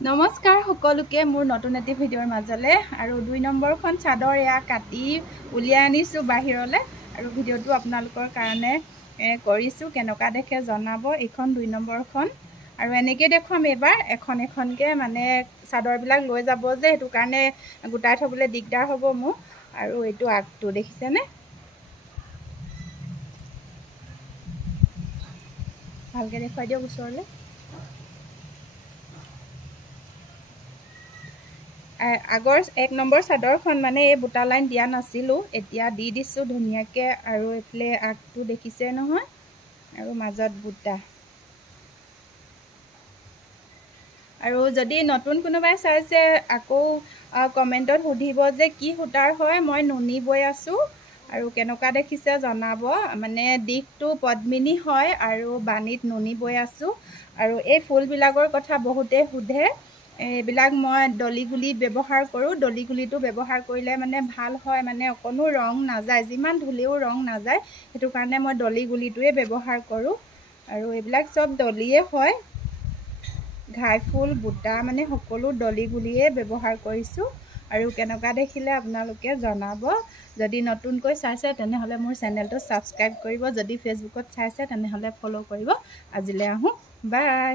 নমস্কাৰ সকলোকে মোৰ নতুন এটি ভিডিঅ'ৰ মাজলে আৰু 2 নম্বৰখন চাদৰ এয়া কাটি উলিয়াই আনিছো বাহিৰলে আৰু ভিডিঅ'টো আপোনালোকৰ কাৰণে কৰিছো কেনেকা দেখে জনাব এইখন 2 নম্বৰখন আৰু এনেকৈ দেখুৱাম এবাৰ এখন এখনকে মানে চাদৰবিলাক লৈ যাব যে হেতু কাৰণে গুটাই থবলৈ দিগদাৰ হ'ব মোৰ আৰু এইটো আগটো দেখিছেনে ভালকৈ দেখুৱাই দিয়ক ওচৰলৈ আগৰ 1 নম্বৰ চাদৰখন মানে এই বুটা লাইন দিয়া নাছিলো এতিয়া দি দিছো ধুনিয়াকে আৰু এফলে আগটো দেখিছে নহয় আৰু মাজত বুটা আৰু যদি নতুন কোনোবাই চাইছে আকৌ কমেন্টত সুধিব যে কি সূতাৰ হয় মই নুনি বৈ আছো আৰু কেনেকা দেখিছে জনাব মানে দিকটো পদ্মিনী হয় আৰু বাণীত নুনি বৈ আছো আৰু এই ফুলবিলাকৰ কথা বহুতে সুধে এইবিলাক মই ডলিগুলি ব্যৱহাৰ কৰো ডলিগুলিটো ব্যৱহাৰ কৰিলে মানে ভাল হয় মানে অকনো ৰং নাযায় যিমান ধুলেও ৰং নাযায় হেতু কাৰণে মই ডলিগুলিটোৱে ব্যৱহাৰ কৰো আৰু এইবিলাক সব ডলিয়ে হয় ঘাই ফুল বুটা মানে সকলো ডলিগুলিয়ে ব্যৱহাৰ কৰিছো আৰু কেনেকা দেখিলে আপোনালোকে জনাব যদি নতুনকৈ চাইছে তেনেহলে মোৰ চেনেলটো সাবস্ক্ৰাইব কৰিব যদি ফেসবুকত চাইছে তেনেহলে ফলো কৰিব আজিলে আহো বাই